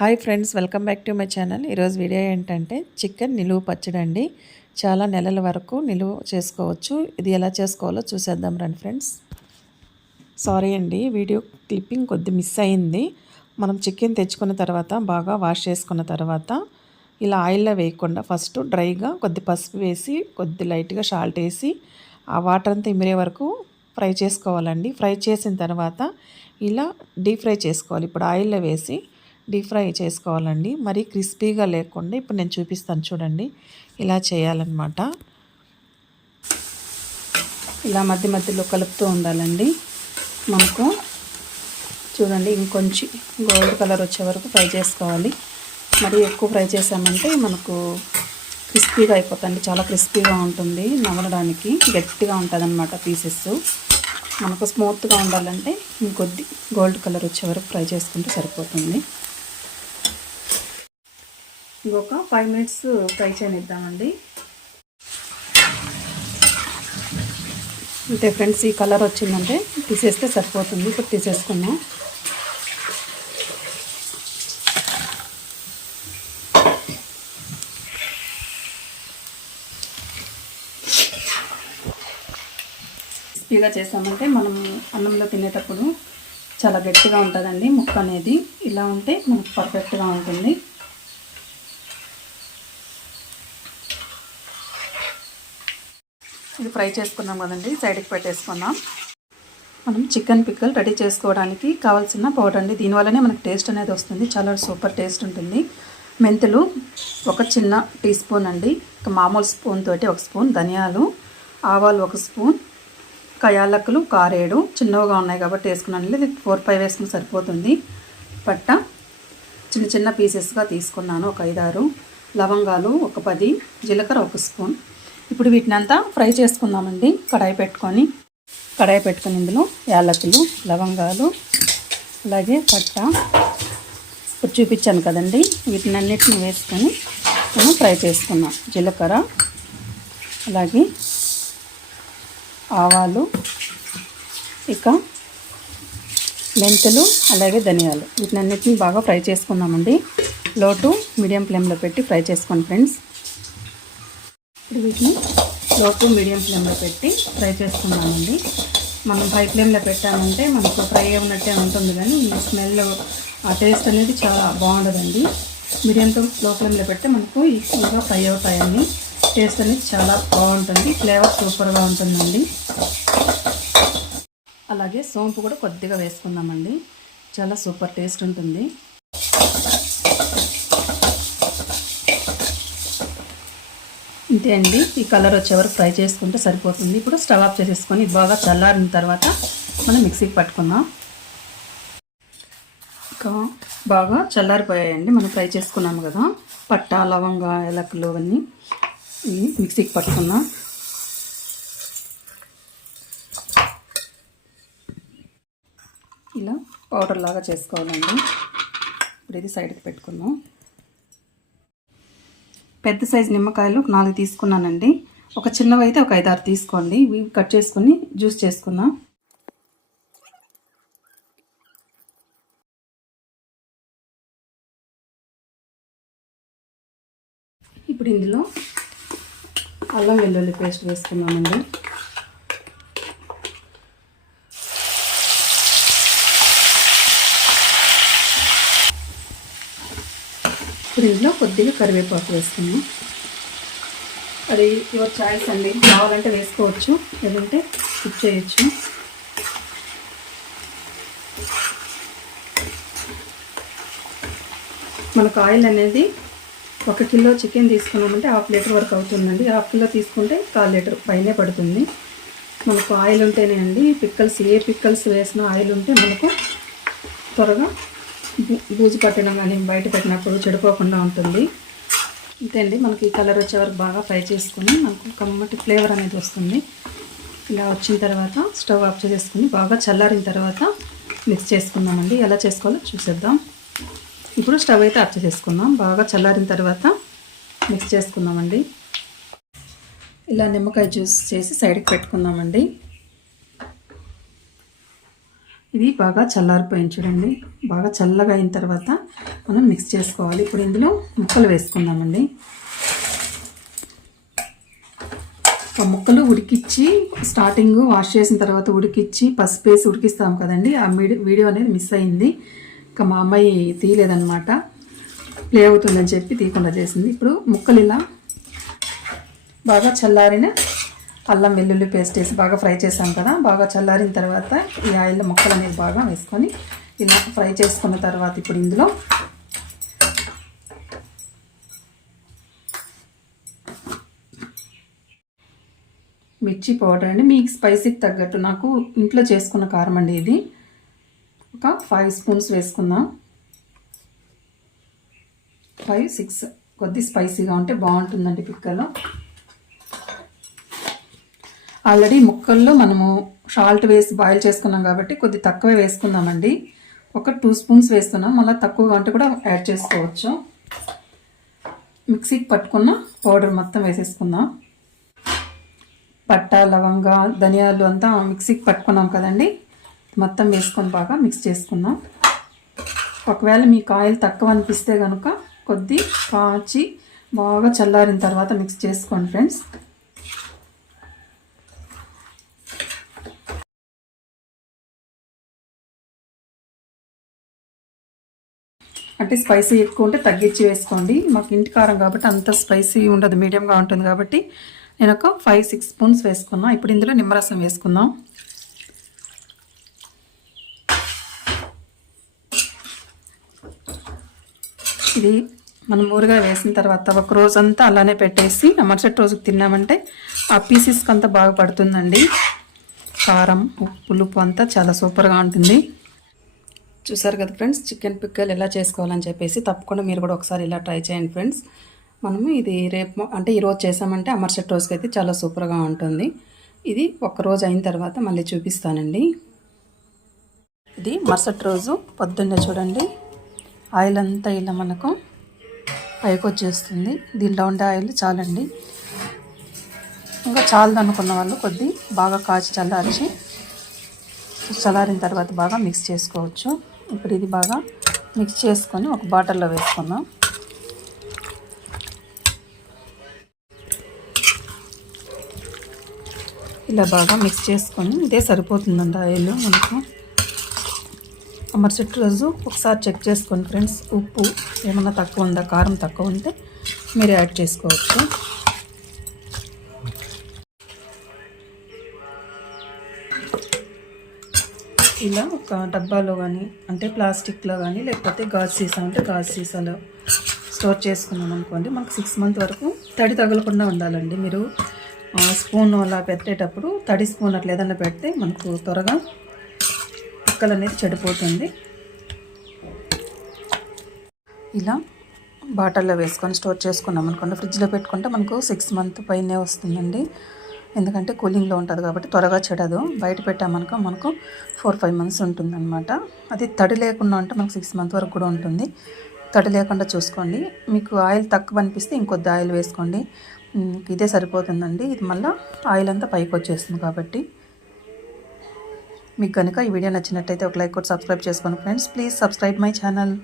Hi friends welcome back to my channel. ఈరోజు video ఏంటంటే chicken నిలువ పచ్చడి అండి. చాలా నెలల వరకు నిలువ చేసుకోవచ్చు. ఇది ఎలా చేసుకోవాలో చూసేద్దాం రండి ఫ్రెండ్స్. సారీ అండి వీడియో క్లిప్పింగ్ కొద్ది మిస్ అయింది. మనం చికెన్ తెచ్చుకున్న తర్వాత బాగా వాష్ చేసుకున్న తర్వాత ఇలా ఆయిల్లో వేయకుండా ఫస్ట్ డ్రైగా కొద్ది పసుపు వేసి కొద్ది లైట్గా షాల్ట్ వేసి ఆ వాటర్ అంతా ఇమిరే వరకు ఫ్రై చేసుకోవాలండి. ఫ్రై చేసిన తర్వాత ఇలా డీప్ ఫ్రై చేసుకోవాలి. ఇప్పుడు ఆయిల్లో వేసి డీప్ ఫ్రై చేసుకోవాలండి. మరీ క్రిస్పీగా లేకుండా ఇప్పుడు నేను చూపిస్తాను చూడండి. ఇలా చేయాలన్నమాట. ఇలా మధ్య మధ్యలో కలుపుతూ ఉండాలండి. మనకు చూడండి ఇంకొంచెం గోల్డ్ కలర్ వచ్చే వరకు ఫ్రై చేసుకోవాలి. మరి ఎక్కువ ఫ్రై చేసామంటే మనకు క్రిస్పీగా అయిపోతుంది. చాలా క్రిస్పీగా ఉంటుంది నమలడానికి. గట్టిగా ఉంటుందన్నమాట పీసెస్. మనకు స్మూత్గా ఉండాలంటే ఇంకొద్ది గోల్డ్ కలర్ వచ్చే వరకు ఫ్రై చేసుకుంటే సరిపోతుంది. ఇంకొక ఫైవ్ మినిట్స్ ఫ్రై చేయనిద్దామండి అంతే ఫ్రెండ్స్ ఈ కలర్ వచ్చిందంటే తీసేస్తే సరిపోతుంది. ఇప్పుడు తీసేసుకున్నాం క్రిస్పీగా చేసామంటే మనం అన్నంలో తినేటప్పుడు చాలా గట్టిగా ఉంటుందండి ముక్క అనేది ఇలా ఉంటే మనకు పర్ఫెక్ట్గా ఉంటుంది. ఇది ఫ్రై చేసుకున్నాం కదండి సైడ్కి పెట్టేసుకుందాం. మనం చికెన్ పిక్కల్ రెడీ చేసుకోవడానికి కావాల్సిన పౌడర్ అండి. దీనివల్లనే మనకు టేస్ట్ అనేది వస్తుంది. చాలా సూపర్ టేస్ట్ ఉంటుంది. మెంతులు ఒక చిన్న టీ స్పూన్ అండి. ఒక మామూలు స్పూన్ తోటి ఒక స్పూన్ ధనియాలు ఆవాలు ఒక స్పూన్ కయాలకులు కారేడు చిన్నవిగా ఉన్నాయి కాబట్టి వేసుకున్నాను ఇది ఫోర్ ఫైవ్ వేసుకుని సరిపోతుంది. పట్ట చిన్న చిన్న పీసెస్గా తీసుకున్నాను. ఒక ఐదారు. లవంగాలు ఒక పది. జీలకర్ర ఒక స్పూన్. ఇప్పుడు వీటిని అంతా ఫ్రై చేసుకుందామండి. కడాయి పెట్టుకొని కడాయి పెట్టుకుని ఇందులో యాలకులు లవంగాలు అలాగే పట్ట. ఇప్పుడు చూపించాను కదండి వీటిని అన్నిటిని వేసుకొని మనం ఫ్రై చేసుకున్నాం జీలకర్ర అలాగే ఆవాలు ఇక మెంతులు అలాగే ధనియాలు. వీటిని అన్నిటిని బాగా ఫ్రై చేసుకుందామండి. లోటు మీడియం ఫ్లేమ్లో పెట్టి ఫ్రై చేసుకోండి ఫ్రెండ్స్. ఇప్పుడు వీటిని లోపు మీడియం ఫ్లేమ్లో పెట్టి ఫ్రై చేసుకున్నామండి మనం హై ఫ్లేమ్లో పెట్టామంటే మనకు ఫ్రై ఉన్నట్టే ఉంటుంది కానీ స్మెల్ ఆ టేస్ట్ అనేది చాలా బాగుండదండి. మీడియం టు లో ఫ్లేమ్లో పెడితే మనకు ఈజీగా ఫ్రై అవుతాయండి. టేస్ట్ అనేది చాలా బాగుంటుంది ఫ్లేవర్ సూపర్గా ఉంటుందండి. అలాగే సోంపు కూడా కొద్దిగా వేసుకుందామండి. చాలా సూపర్ టేస్ట్ ఉంటుంది. ఇంతే అండి. ఈ కలర్ వచ్చే వరకు ఫ్రై చేసుకుంటే సరిపోతుంది. ఇప్పుడు స్టవ్ ఆఫ్ చేసేసుకొని బాగా చల్లారిన తర్వాత మనం మిక్సీకి పట్టుకుందాం. ఇంకా బాగా చల్లారిపోయాయండి. మనం ఫ్రై చేసుకున్నాము కదా. పట్ట లవంగ ఎలకలు అవన్నీ మిక్సీకి పట్టుకుందాం. ఇలా పౌడర్ లాగా చేసుకోవాలండి. ఇప్పుడు ఇది సైడ్కి పెట్టుకుందాం. పెద్ద సైజు నిమ్మకాయలు నాలుగు తీసుకున్నానండి. ఒక చిన్నవి అయితే ఒక ఐదారు తీసుకోండి. ఇవి కట్ చేసుకుని జ్యూస్ చేసుకున్నా. ఇప్పుడు ఇందులో అల్లం వెల్లుల్లి పేస్ట్ వేసుకున్నామండి ఇప్పుడు ఇందులో కొద్దిగా కరివేపాకు వేసుకున్నాం అది యువర్ చాయిస్ అండి. కావాలంటే వేసుకోవచ్చు లేదంటే స్కిప్ చేయొచ్చు. మనకు ఆయిల్ అనేది ఒక కిలో చికెన్ తీసుకున్నామంటే హాఫ్ లీటర్ వరకు అవుతుందండి. హాఫ్ కిలో తీసుకుంటే కాల్ లీటర్ పైనే పడుతుంది. మనకు ఆయిల్ ఉంటేనే అండి పిక్కల్స్ ఏ పిక్కల్స్ వేసిన ఆయిల్ ఉంటే మనకు త్వరగా బూజు పట్టడం కానీ బయట పెట్టినప్పుడు చెడిపోకుండా ఉంటుంది. అంతే అండి. మనకి ఈ కలర్ వచ్చే వరకు బాగా ఫ్రై చేసుకుని మనకు కమ్మటి ఫ్లేవర్ అనేది వస్తుంది. ఇలా వచ్చిన తర్వాత స్టవ్ ఆఫ్ చేసుకుని బాగా చల్లారిన తర్వాత మిక్స్ చేసుకుందామండి. ఎలా చేసుకోవాలో చూసేద్దాం. ఇప్పుడు స్టవ్ అయితే ఆఫ్ చేసుకుందాం బాగా చల్లారిన తర్వాత మిక్స్ చేసుకుందామండి. ఇలా నిమ్మకాయ జ్యూస్ చేసి సైడ్కి పెట్టుకుందామండి. ఇది బాగా చల్లారిపోయింది చూడండి. బాగా చల్లగా అయిన తర్వాత మనం మిక్స్ చేసుకోవాలి. ఇప్పుడు ఇందులో ముక్కలు వేసుకుందామండి. ఆ ముక్కలు ఉడికిచ్చి స్టార్టింగ్ వాష్ చేసిన తర్వాత ఉడికిచ్చి పసుపు వేసి ఉడికిస్తాం కదండి. ఆ వీడియో వీడియో అనేది మిస్ అయింది. ఇంకా మా అమ్మాయి తీయలేదన్నమాట. ప్లే అవుతుందని చెప్పి తీయకుండా చేసింది. ఇప్పుడు ముక్కలు ఇలా బాగా చల్లారిన అల్లం వెల్లుల్లి పేస్ట్ వేసి బాగా ఫ్రై చేసాం కదా బాగా చల్లారిన తర్వాత ఈ ఆయిల్ ముక్కలు అనేది బాగా వేసుకొని ఇలా ఫ్రై చేసుకున్న తర్వాత ఇప్పుడు ఇందులో మిర్చి పౌడర్ అండి. మీకు స్పైసీకి తగ్గట్టు నాకు ఇంట్లో చేసుకున్న కారం అండి ఇది. ఒక ఫైవ్ స్పూన్స్ వేసుకుందాం. ఫైవ్ సిక్స్ కొద్ది స్పైసీగా ఉంటే బాగుంటుందండి పిక్కలో. ఆల్రెడీ ముక్కల్లో మనము సాల్ట్ వేసి బాయిల్ చేసుకున్నాం కాబట్టి కొద్ది తక్కువే వేసుకుందామండి. ఒక టూ స్పూన్స్ వేస్తున్నాం. మళ్ళీ తక్కువగా ఉంటే కూడా యాడ్ చేసుకోవచ్చు. మిక్సీకి పట్టుకున్న పౌడర్ మొత్తం వేసేసుకుందాం. పట్ట లవంగ ధనియాలు అంతా మిక్సీకి పట్టుకున్నాం కదండి. మొత్తం వేసుకొని బాగా మిక్స్ చేసుకుందాం. ఒకవేళ మీకు ఆయిల్ తక్కువ అనిపిస్తే కనుక కొద్ది కాచి బాగా చల్లారిన తర్వాత మిక్స్ చేసుకోండి ఫ్రెండ్స్. అంటే స్పైసీ ఎక్కువ ఉంటే తగ్గించి వేసుకోండి. మాకు ఇంటి కారం కాబట్టి అంత స్పైసీ ఉండదు మీడియంగా ఉంటుంది కాబట్టి నేను ఒక ఫైవ్ సిక్స్ స్పూన్స్ వేసుకున్నాను ఇప్పుడు ఇందులో నిమ్మరసం వేసుకుందాం. ఇది మనం ఊరుగా వేసిన తర్వాత ఒక రోజంతా అలానే పెట్టేసి మరుసటి రోజుకి తిన్నామంటే ఆ పీసెస్కి అంతా బాగా పడుతుందండి. కారం ఉప్పు పులుపు అంతా చాలా సూపర్గా ఉంటుంది. చూసారు కదా ఫ్రెండ్స్? చికెన్ పిక్కలు ఎలా చేసుకోవాలని చెప్పేసి తప్పకుండా మీరు కూడా ఒకసారి ఇలా ట్రై చేయండి ఫ్రెండ్స్. మనము ఇది రేపు అంటే ఈరోజు చేసామంటే ఆ రోజుకి అయితే చాలా సూపర్గా ఉంటుంది. ఇది ఒక రోజు అయిన తర్వాత మళ్ళీ చూపిస్తానండి. ఇది మరుసటి రోజు పొద్దున్నే చూడండి. ఆయిల్ అంతా ఇలా మనకు పైకి వచ్చేస్తుంది. దీంట్లో ఉండే ఆయిల్ చాలండి. ఇంకా చాలదు అనుకున్న వాళ్ళు కొద్ది బాగా కాచి చల్లార్చి చల్లారిన తర్వాత బాగా మిక్స్ చేసుకోవచ్చు. ఇప్పుడు ఇది బాగా మిక్స్ చేసుకొని ఒక బాటిల్లో వేసుకుందాం. ఇలా బాగా మిక్స్ చేసుకొని ఇదే సరిపోతుందండి ఆయిల్ మనకు. మరుసటి రోజు ఒకసారి చెక్ చేసుకోండి ఫ్రెండ్స్ ఉప్పు ఏమన్నా తక్కువ ఉందా కారం తక్కువ ఉంటే మీరు యాడ్ చేసుకోవచ్చు. ఇలా ఒక డబ్బాలో కానీ అంటే ప్లాస్టిక్లో కానీ లేకపోతే గాజు సీసా అంటే గాజు సీసాలో స్టోర్ చేసుకున్నాం అనుకోండి మనకు సిక్స్ మంత్ వరకు తడి తగలకుండా ఉండాలండి. మీరు స్పూన్ అలా పెట్టేటప్పుడు తడి స్పూన్ అట్లా ఏదన్నా పెడితే మనకు త్వరగా ముక్కలు అనేది చెడిపోతుంది. ఇలా బాటిల్లో వేసుకొని స్టోర్ చేసుకున్నాం అనుకోండి ఫ్రిడ్జ్లో పెట్టుకుంటే మనకు సిక్స్ మంత్ పైనే వస్తుందండి. ఎందుకంటే కూలింగ్లో ఉంటుంది కాబట్టి త్వరగా చెడదు. బయట పెట్టామనుకో మనకు ఫోర్ ఫైవ్ మంత్స్ ఉంటుందన్నమాట. అది తడి లేకుండా ఉంటే మనకు సిక్స్ మంత్ వరకు కూడా ఉంటుంది. తడి లేకుండా చూసుకోండి. మీకు ఆయిల్ తక్కువ అనిపిస్తే ఇంకొద్ది ఆయిల్ వేసుకోండి. ఇదే సరిపోతుందండి. ఇది మళ్ళీ ఆయిల్ అంతా పైకి వచ్చేస్తుంది కాబట్టి. మీకు కనుక ఈ వీడియో నచ్చినట్టయితే ఒక లైక్ కూడా సబ్స్క్రైబ్ చేసుకోండి friends. Please subscribe my channel.